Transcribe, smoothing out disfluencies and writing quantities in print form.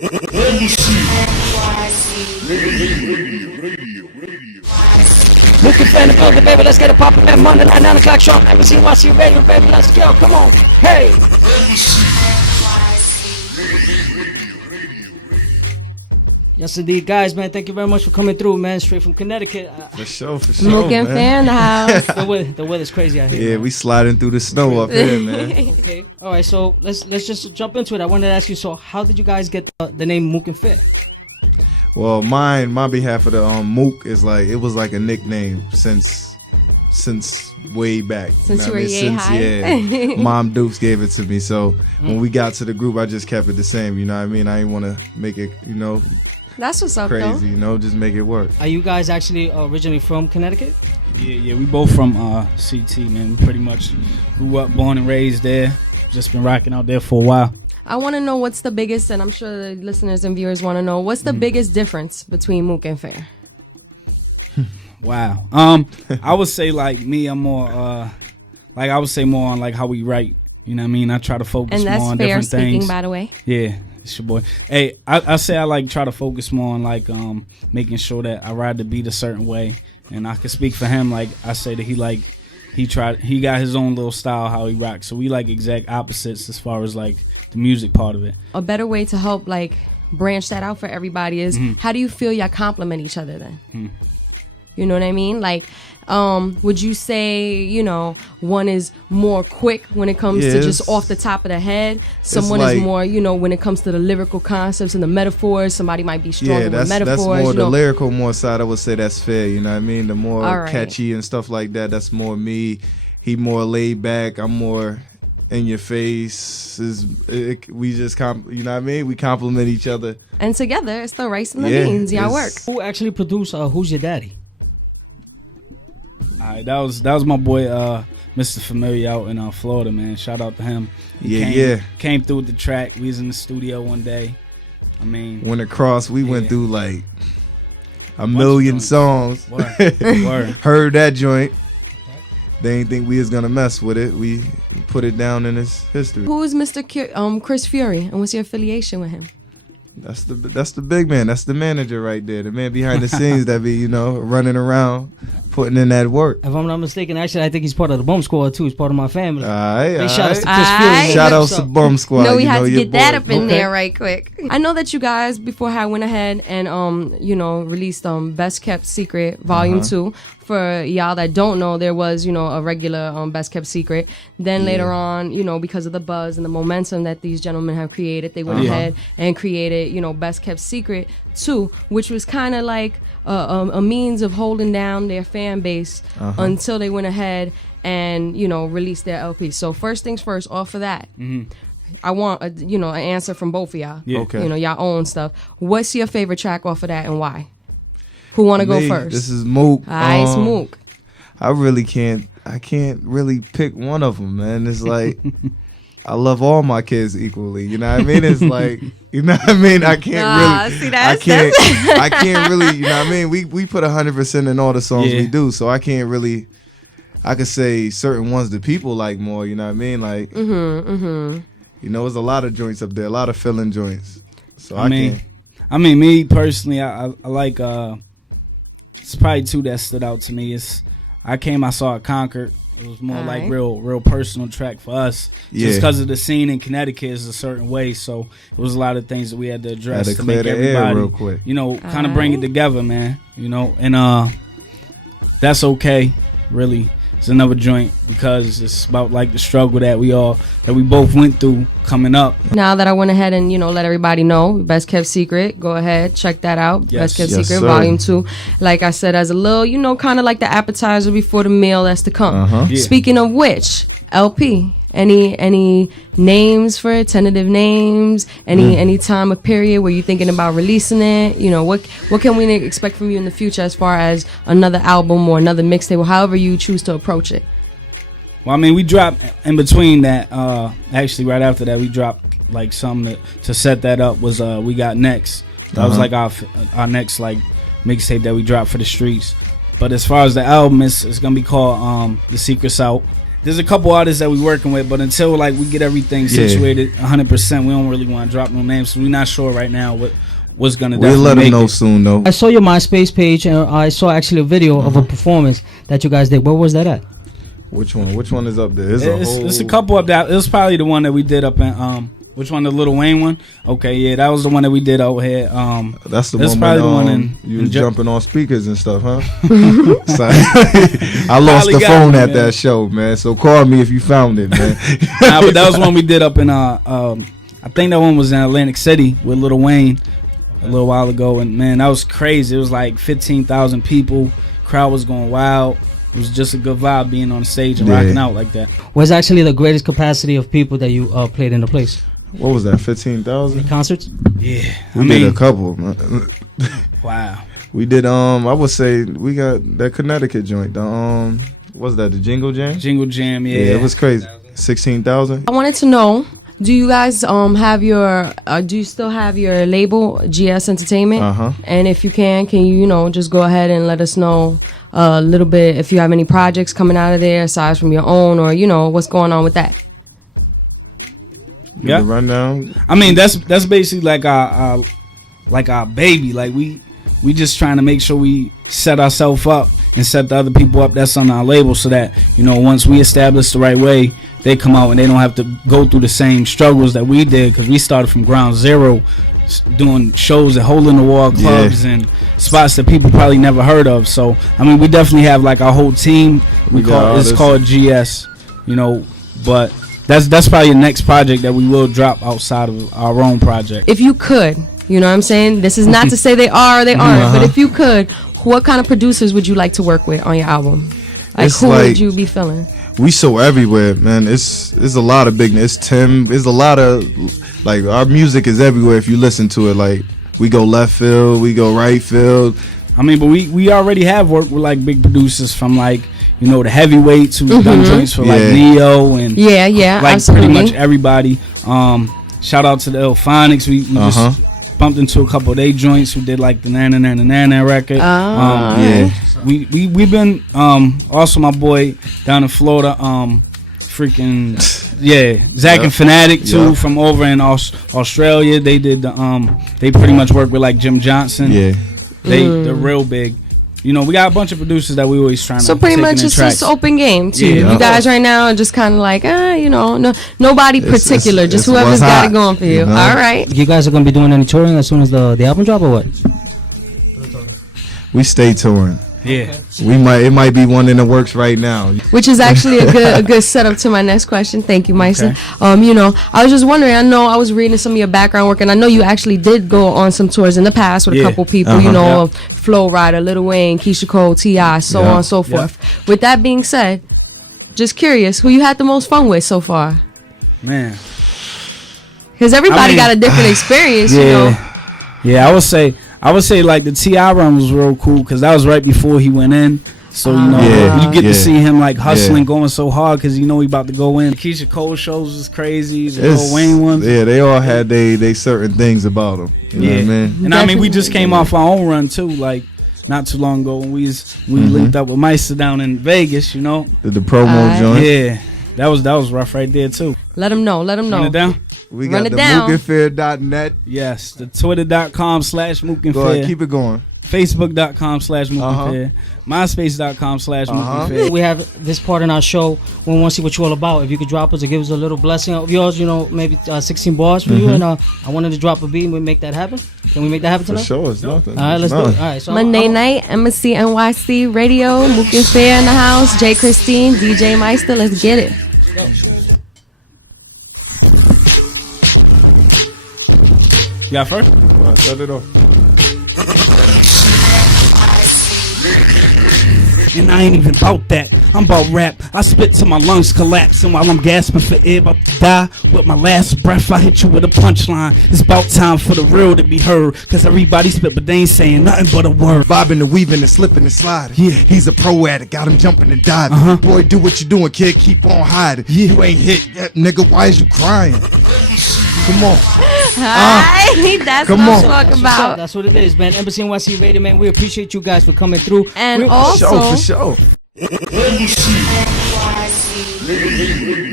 Mook N Fair in the building, baby. Let's get it poppin', man. Monday night, 9 o'clock sharp. NBC Radio, baby. Let's go. Come on. Hey. Yes, indeed, guys, man. Thank you very much for coming through, man. Straight from Connecticut. For sure, Mook N Fair in the house. The weather's crazy out here. Yeah, man. we sliding through the snow up here, man. Okay. All right. So let's just jump into it. I wanted to ask you. So, how did you guys get the name Mook N Fair? Well, my behalf of the Mook is like, it was like a nickname since way back. Since you were yay high? Yeah, Mom Dukes gave it to me. So when we got to the group, I just kept it the same. You know what I mean? I didn't want to make it, That's what's up, crazy. though. Just make it work. Are you guys actually originally from Connecticut? Yeah, we both from CT, man. We pretty much grew up, born and raised there. Just been rocking out there for a while. I want to know what's the biggest, and I'm sure the listeners and viewers want to know, what's the biggest difference between Mook N Fair? Wow. I would say like me, I'm more I would say more on like how we write. You know what I mean? I try to focus more on different things. And that's fair speaking, by the way. Yeah, it's your boy. Hey, I say I like try to focus more on like making sure that I ride the beat a certain way, and I can speak for him. Like I say that he got his own little style how he rocks. So we like exact opposites as far as like the music part of it. A better way to help like branch that out for everybody is how do you feel y'all complement each other then? You know what I mean? Like, would you say, one is more quick when it comes to just off the top of the head? Someone is more, when it comes to the lyrical concepts and the metaphors. Somebody might be stronger with metaphors. That's more the lyrical more side. I would say that's fair. You know what I mean? The more catchy and stuff like that, that's more me. He more laid back. I'm more in your face. We just you know what I mean? We compliment each other. And together, it's the rice and the beans. Y'all work. Who actually produced Who's Your Daddy? All right, that was my boy Mr. Familiar out in Florida, man. Shout out to him. He came through with the track. We was in the studio one day. I mean, went across. We went through like a million songs. Word. Heard that joint. They didn't think we was gonna mess with it. We put it down in his history. Who is Mr. Chris Fury, and what's your affiliation with him? That's the big man. That's the manager right there. The man behind the scenes that be, running around, putting in that work. If I'm not mistaken, actually, I think he's part of the Bum Squad too. He's part of my family. All right. Shout out to Chris Fury. Shout out to Bum Squad. No, we had to get that up in there right quick. I know that you guys before I went ahead and released Best Kept Secret Volume 2. For y'all that don't know, there was, a regular Best Kept Secret. Then later on, because of the buzz and the momentum that these gentlemen have created, they went ahead and created, Best Kept Secret 2, which was kind of like a means of holding down their fan base until they went ahead and, released their LP. So first things first, off of that. I want, an answer from both of y'all. Yeah. Okay. Y'all own stuff. What's your favorite track off of that and why? Who want to go first? This is Mook. It's Mook. I can't really pick one of them, man. It's like, I love all my kids equally. You know what I mean? It's like, you know what I mean? I can't really. See, I can't really, you know what I mean? We put 100% in all the songs we do, so I can't really, I could say certain ones that people like more, you know what I mean? Like, there's a lot of joints up there, a lot of filling joints. So I mean, me personally, I like, it's probably two that stood out to me. I saw it Conquered. It was more like real personal track for us. Just because of the scene in Connecticut is a certain way. So it was a lot of things that we had to address to make everybody, real quick. Kind of bring it together, man. And That's Okay, really. It's another joint because it's about like the struggle that we both went through coming up. Now that I went ahead and let everybody know, Best Kept Secret, go ahead, check that out. Yes. Best Kept Secret Volume 2. Like I said, as a little, kind of like the appetizer before the meal that's to come. Speaking of which, LP. Any names for it? Tentative names? Any time of period where you're thinking about releasing it? What can we expect from you in the future as far as another album or another mixtape or however you choose to approach it? Well, I mean, we dropped in between that. Actually, right after that, we dropped like something to set that up. Was We Got Next. That was like our next like mixtape that we dropped for the streets. But as far as the album, it's gonna be called The Secret's Out. there's a couple artists that we working with, but until like we get everything situated 100%, we don't really want to drop no names. So we're not sure right now what's gonna. We'll let them know soon, though. I saw your MySpace page, and I saw actually a video of a performance that you guys did. Where was that at? Which one? Which one is up there? It's a couple up there. It was probably the one that we did up in which one, the Lil Wayne one? Okay, yeah, that was the one that we did over here. That's the one. Probably the one you was jumping on speakers and stuff, huh? I lost the phone at that show, man. So call me if you found it, man. Nah, but that was one we did up in I think that one was in Atlantic City with Lil Wayne a little while ago, and man, that was crazy. It was like 15,000 people. Crowd was going wild. It was just a good vibe being on the stage and rocking out like that. What's actually the greatest capacity of people that you played in the place? What was that? 15,000 concerts? Yeah, we did a couple. Man. Wow. We did. I would say we got that Connecticut joint. The what's that? The Jingle Jam. Jingle Jam. Yeah, it was crazy. 16,000. I wanted to know. Do you guys have your? Do you still have your label, GS Entertainment? And if you can you just go ahead and let us know a little bit if you have any projects coming out of there aside from your own, or what's going on with that. Yeah, rundown. I mean, that's basically like our baby. Like we just trying to make sure we set ourselves up and set the other people up that's on our label, so that once we establish the right way, they come out and they don't have to go through the same struggles that we did, because we started from ground zero, doing shows at hole in the wall clubs and spots that people probably never heard of. So I mean, we definitely have like our whole team. It's called GS, but. That's probably the next project that we will drop outside of our own project. If you could, you know what I'm saying? This is not to say they are or they aren't, but if you could, what kind of producers would you like to work with on your album? Like, who would you be feeling? We so everywhere, man. It's a lot of bigness. It's Tim. There's a lot of, like, our music is everywhere if you listen to it. Like, we go left field, we go right field. I mean, but we already have worked with, like, big producers from, like, the heavyweights who've done joints for like Neo and like absolutely. Pretty much everybody. Shout out to the Ilphonics. We just bumped into a couple of their joints who did like the Nana Nana Nana record. We've been also my boy down in Florida, Zach and Fanatic too from over in Australia. They did they pretty much work with like Jim Johnson. They're real big. We got a bunch of producers that we always trying to. So pretty much it's just open game too. You guys right now are just kind of like, nobody particular, just whoever's got it going for you. All right. You guys are gonna be doing any touring as soon as the album drop, or what? We stay touring. Yeah, it might be one in the works right now, which is actually a good setup to my next question. Thank you, Myster. Okay. I was just wondering. I know I was reading some of your background work, and I know you actually did go on some tours in the past with a couple people. Flo Rida, Lil Wayne, Keisha Cole, T.I., so on and so forth. With that being said, just curious, who you had the most fun with so far? Man, because everybody got a different experience. Yeah, I would say like the T.I. run was real cool because that was right before he went in. So, you get to see him like hustling, going so hard because he about to go in. The Keisha Cole shows was crazy. The Lil Wayne ones. Yeah, they all had they certain things about them. You know what I mean? And I mean, we just came off our own run too, like not too long ago when we linked up with Myster down in Vegas, The promo joint. Yeah, that was rough right there too. Let them know. Run it down. We got the mookanfair.net. Yes, the twitter.com/Mook N Fair. Go ahead, keep it going. Facebook.com/Mook N Fair. MySpace.com/Mook N Fair. We have this part in our show when we want to see what you're all about. If you could drop us or give us a little blessing of yours, maybe 16 bars for you. And I wanted to drop a beat and we make that happen. Can we make that happen tonight? For sure, it's nothing. All right, let's do it. All right, so Monday night, MSC NYC Radio, Mook N Fair in the house, J. Christine, DJ Myster. Let's get it. You got first? Shut it off. And I ain't even about that. I'm about rap. I spit till my lungs collapse, and while I'm gasping for air, about to die with my last breath, I hit you with a punchline. It's about time for the real to be heard, cause everybody spit but they ain't saying nothing but a word. Bobbing and weaving and slipping and sliding. Yeah, he's a pro at it, got him jumping and diving. Boy, do what you doing, kid, keep on hiding. Yeah. You ain't hit yet, nigga, why is you crying? Come on. Hi, that's what I'm talking about. That's what it is, man. Embassy NYC Radio, man. We appreciate you guys for coming through. And also, for sure. Ladies